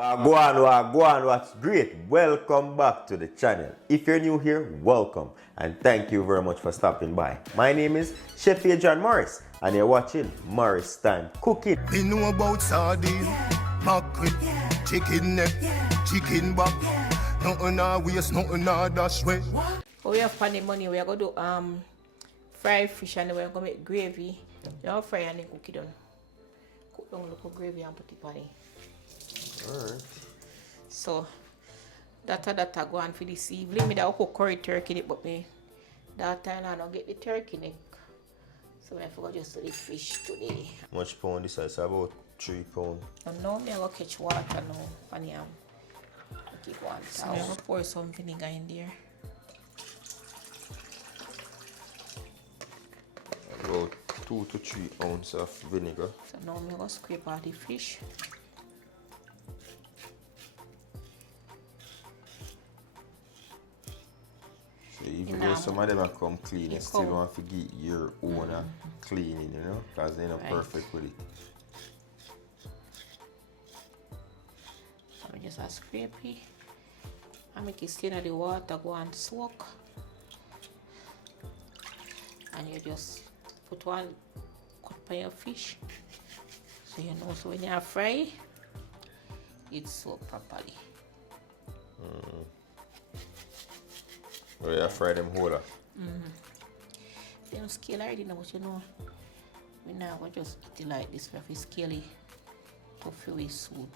Wagwan, what's great? Welcome back to the channel. If you're new here, welcome and thank you very much for stopping by. My name is Chef John Morris and you're watching Morris Time Cooking. We know about sardine, mackerel, chicken neck, chicken back. Nothing waste, nothing dash way. But we have plenty money. We are going to do fried fish and we're going to make gravy. You know, fry and then cook it down. Cook down local gravy and put it on it. Alright. So that I go on for this evening. Me that cook curry turkey, but me that time I don't get the turkey neck. So I forgot just to the fish today. Much pound this is about 3 pounds. And now me I go catch water now. And keep one. So I'm going to pour some vinegar in there. About 2 to 3 ounces of vinegar. So now I'm going to scrape out the fish. So even though some of them are come clean, you still want to get your own cleaning, you know, because they're not perfect with it. So I just scrape it. I make it stay in the water, go and soak. And you just put one cut by your fish. So you know, so when you fry, it's soaked properly. Oh, you fry them whole? They don't scale already now, but you know, we now we just eat it like this. We have to scale it to feel it smooth.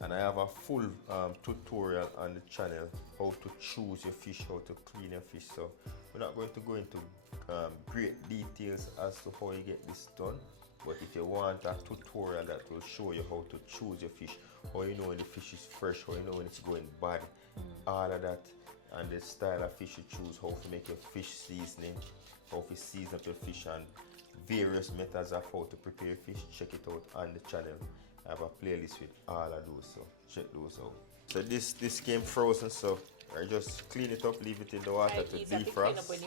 And I have a full tutorial on the channel how to choose your fish, how to clean your fish. So we're not going to go into great details as to how you get this done. But if you want a tutorial that will show you how to choose your fish, how you know when the fish is fresh, how you know when it's going bad, all of that, and the style of fish you choose, how to make your fish seasoning, how to season up your fish, and various methods of how to prepare your fish, check it out on the channel. I have a playlist with all of those, so check those out. So this came frozen, so I just clean it up, leave it in the water to defrost.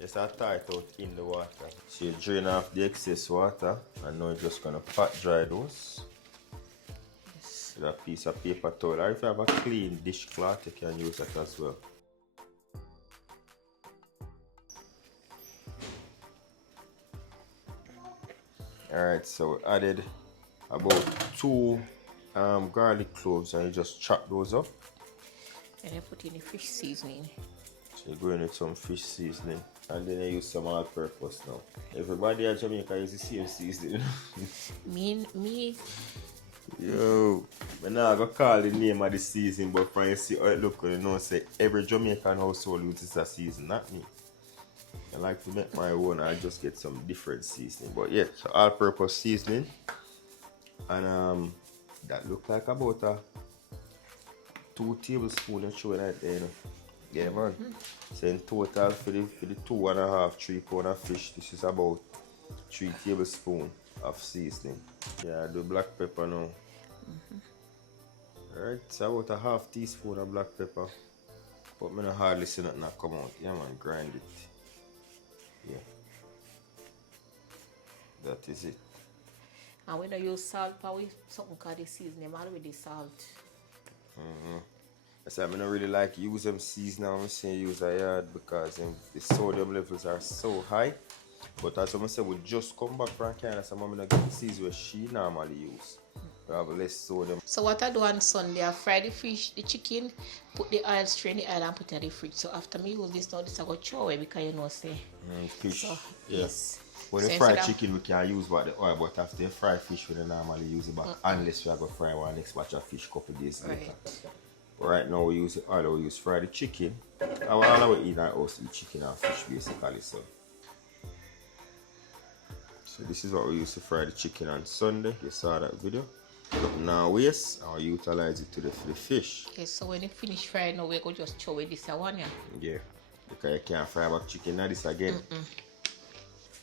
Just I tie it out in the water. So you drain off the excess water, and now you're just gonna pat dry those. Yes. With a piece of paper towel, or if you have a clean dishcloth, you can use that as well. Alright, so we added about 2 garlic cloves and you just chop those up. And then put in the fish seasoning. So you go in with some fish seasoning and then you use some all-purpose now. Everybody at Jamaica use the same seasoning. Me. Yo, I'm not going to call the name of the seasoning, but from you see how it look, you know, say every Jamaican household uses a season, not me. I like to make my own, I just get some different seasoning. But yeah, so all-purpose seasoning. And that look like about 2 tablespoons of sugar right there, you know. Yeah, man. So in total for the 2.5, 3 pounds of fish, this is about 3 tablespoons of seasoning. Yeah, I do black pepper now. Alright, so about a half teaspoon of black pepper. But I don't hardly see nothing come out. Yeah, man, grind it. Yeah. That is it. And we don't use salt, but we something called the seasoning, all with the salt. I said I don't really like use them seasoning. I'm saying use a yard because the sodium levels are so high. But as I said, we just come back from Canada, so I'm not get the season where she normally use. We have less sodium. So what I do on Sunday, I fry the fish, the chicken, put the oil, strain the oil and put it in the fridge. So after me use this now, this I go throw away because you know say. Fish. So, yeah. Yes. When you fry chicken, we can use the oil, but after you fry fish, we don't normally use it back unless we are going to fry one next batch of fish a couple days later. But right now we use the oil, we use fry the chicken. All we eat our house eat chicken and fish basically. So this is what we use to fry the chicken on Sunday. You saw that video. But now waste and we utilize it for the fish. Okay, so when you finish frying now, we go just throw away this one, yeah? Yeah. Because you can't fry back chicken now this again.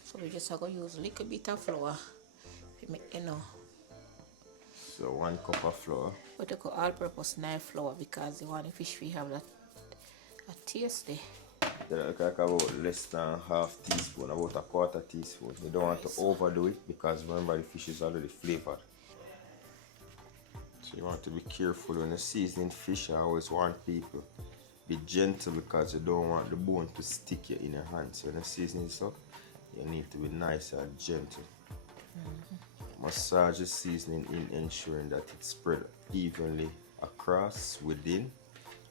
So we just going to use a little bit of flour to make, you know. So 1 cup of flour. We take all-purpose knife flour because the one the fish we have that taste there. Like about less than half teaspoon, about a quarter teaspoon. You don't want to overdo it because remember the fish is already flavored. So you want to be careful when you're seasoning fish. I always want people be gentle because you don't want the bone to stick you in your hand. So when you're seasoning this up, you need to be nice and gentle. Massage the seasoning in, ensuring that it's spread evenly across, within,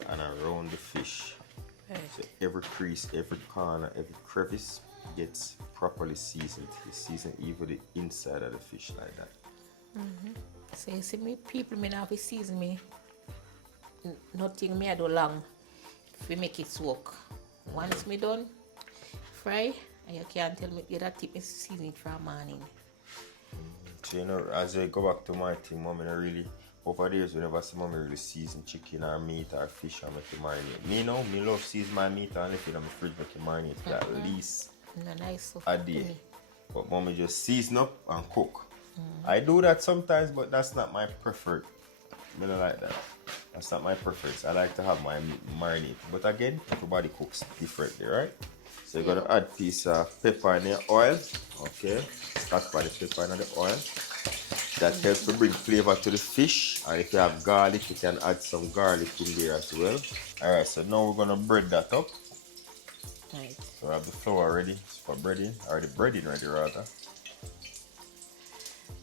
and around the fish. Right. So every crease, every corner, every crevice gets properly seasoned. You season even the inside of the fish like that. So you see me, people may not be season me. Nothing me I do long. If we make it work. Once me done, fry, and you can't tell me you that tip me season it from morning. So you know, as I go back to my thing, mommy not really, over the years whenever I see mommy really season chicken or meat or fish and make it marinate. Me know, me love season my meat and leave it in my fridge make it marinate for at least No, nice a day. But mommy just season up and cook. I do that sometimes, but that's not my preferred. I don't like that. That's not my preference. I like to have my meat marinate. But again, everybody cooks differently, right? So you're gonna add piece of pepper in the oil. Okay. That's by the pepper in the oil. That helps to bring flavor to the fish. And if you have garlic, you can add some garlic in there as well. Alright, so now we're gonna bread that up. Right. So we have the flour ready for breading, or the breading ready rather.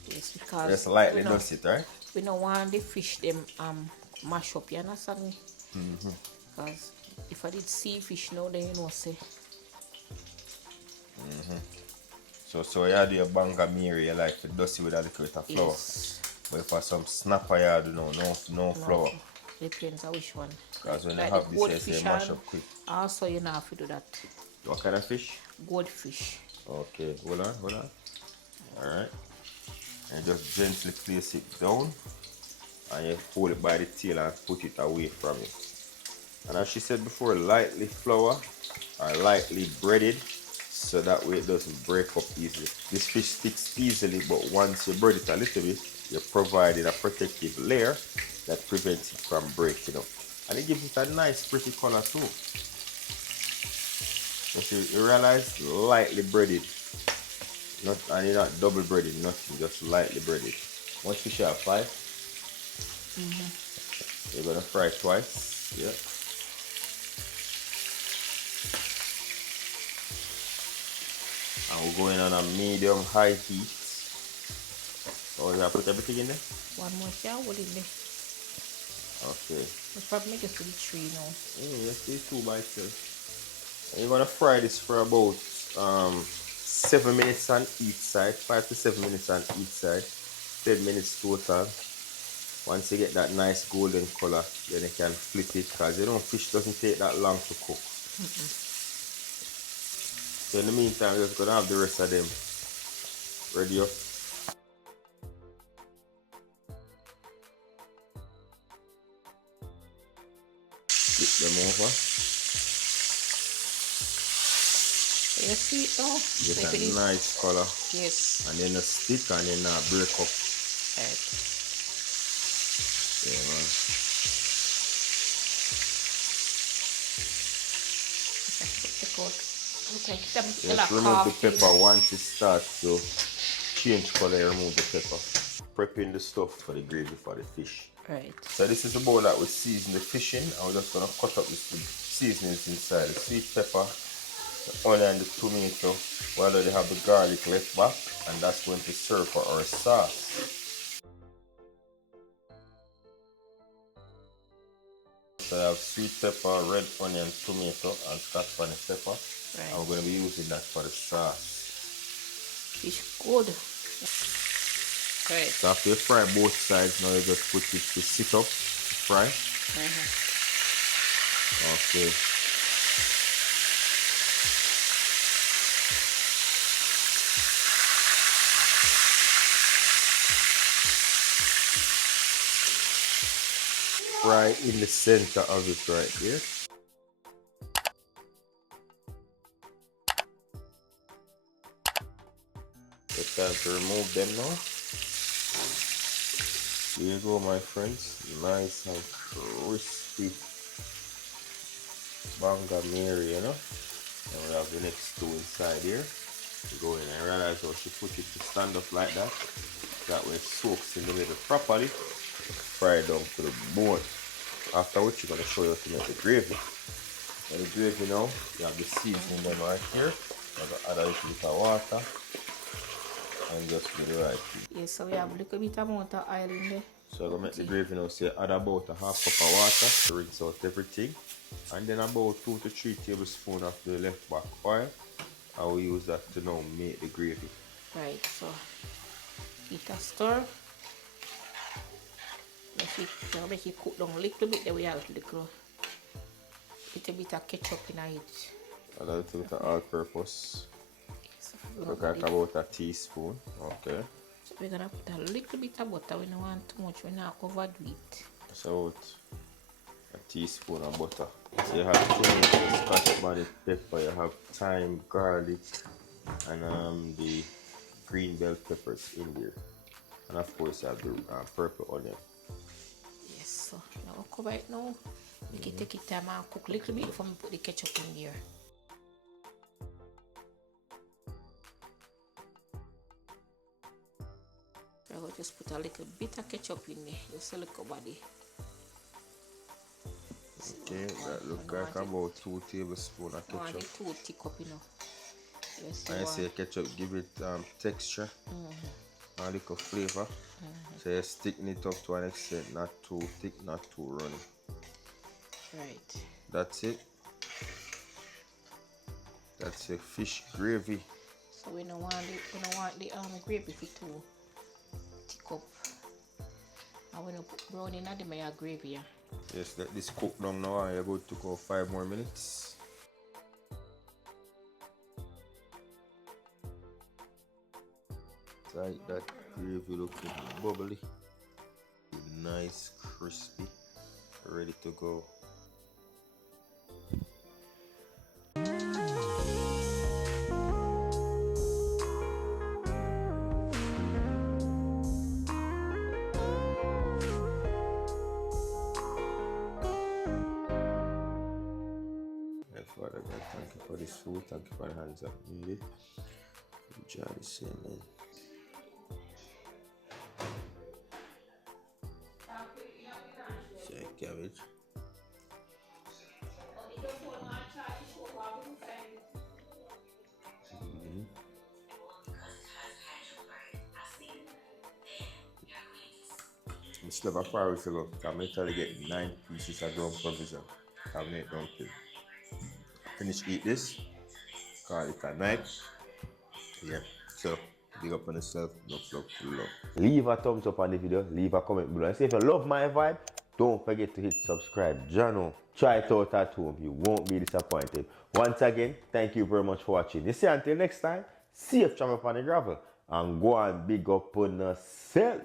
Yes, because Just lightly dust it, right? we don't want the fish them mash up, you understand me? Because if I did see fish now, then you know say. So you do your bangamary, you like to dust it with a little bit of flour. Yes. But for some snapper you do no flour. Depends on which one. Because when Like you have the this, you goldfish say mash and up quick. also you know have to do that. What kind of fish? Goldfish. Okay, hold on. Alright. And just gently place it down. And you hold it by the tail and put it away from you. And as she said before, lightly flour or lightly breaded, so that way it doesn't break up easily. This fish sticks easily, but once you bread it a little bit, you're providing a protective layer that prevents it from breaking up. And it gives it a nice pretty color too. So you realize, lightly breaded. And you're not double breaded, nothing, just lightly breaded. Once fish have 5, you're gonna fry twice. Yeah. And we're going on a medium high heat. Oh, you have put everything in there? One more shell, what in there? Okay. We probably just do the 3 now. Yeah, let's do 2 by itself. And you're gonna fry this for about 7 minutes on each side, 5 to 7 minutes on each side, 10 minutes total. Once you get that nice golden color, then you can flip it, because you know fish doesn't take that long to cook. So in the meantime, we're just gonna have the rest of them ready up. Flip them over. You see it now? Get a nice color. Yes. And then a stick and then break up. Right. Yeah, man. Take out. Okay, Just remove the pepper once it starts to change color, remove the pepper. Prepping the stuff for the gravy for the fish. Right. So this is the bowl that we season the fish in, and we're just gonna cut up the seasonings inside. The sweet pepper, the onion, and the tomato, while they have the garlic left back, and that's going to serve for our sauce. So I have sweet pepper, red onion, tomato, and scotch bonnet pepper. Right. And we're going to be using that for the sauce. Fish good. Right. So after you fry both sides, now you just put it to sit up to fry. Okay. Fry in the center of it right here. It's time to remove them now. Here you go, my friends. Nice and crispy bangamary, you know. And we have the next 2 inside here. You go in and realize how she put it to stand up like that. That way it soaks in the middle properly. fry down to the bone. After which you're gonna show you how to make the gravy. And the gravy now, you have the seasoning them right here. I'm gonna add a little bit of water and just do the right thing. Yes, so we have a little bit amount of oil in there. So I'm gonna make the gravy now, so you add about a half cup of water to rinse out everything. And then about 2 to 3 tablespoons of the left back oil. I will use that to now make the gravy. Right, so it a stir. Make it cook down a little bit, then we have little bit of ketchup in it. And a little bit of all-purpose. So Look like about a teaspoon. Okay. So we're gonna put a little bit of butter. We don't want too much, we're not overdo it. So a teaspoon of butter. So you have 2 scotch bonnet pepper, you have thyme, garlic, and the green bell peppers in there. And of course you have the purple onion. Yes, so now cover it now. We can take it time and cook a little bit before we put the ketchup in there. I will just put a little bit of ketchup in there, just a little body. Okay, that look like about 2 tablespoons of I want ketchup. it too thick up, you know. Yes, I say ketchup give it texture, a little flavor. So you thicken it up to an extent, not too thick, not too runny. Right. That's it. That's a fish gravy. So we don't want the gravy to too thick up. I want to put brown in the mayo gravy. Yeah. Yes, let this cook down now and you're good to go 5 more minutes. Like that gravy looking bubbly, nice, crispy, ready to go. Father God, thank you for this food, thank you for the hands that made it. Enjoy the same, man. Say cabbage. Instead of 5 weeks ago, I'm literally getting 9 pieces of ground provision. I'm not dumpling. Finish eat this, call it a night. Yeah, so big up on yourself, enough love to love. Leave a thumbs up on the video, leave a comment below. And say if you love my vibe, don't forget to hit subscribe. Jano, try it out at home, you won't be disappointed. Once again, thank you very much for watching. You see, until next time, safe travel upon the gravel and go and big up on yourself.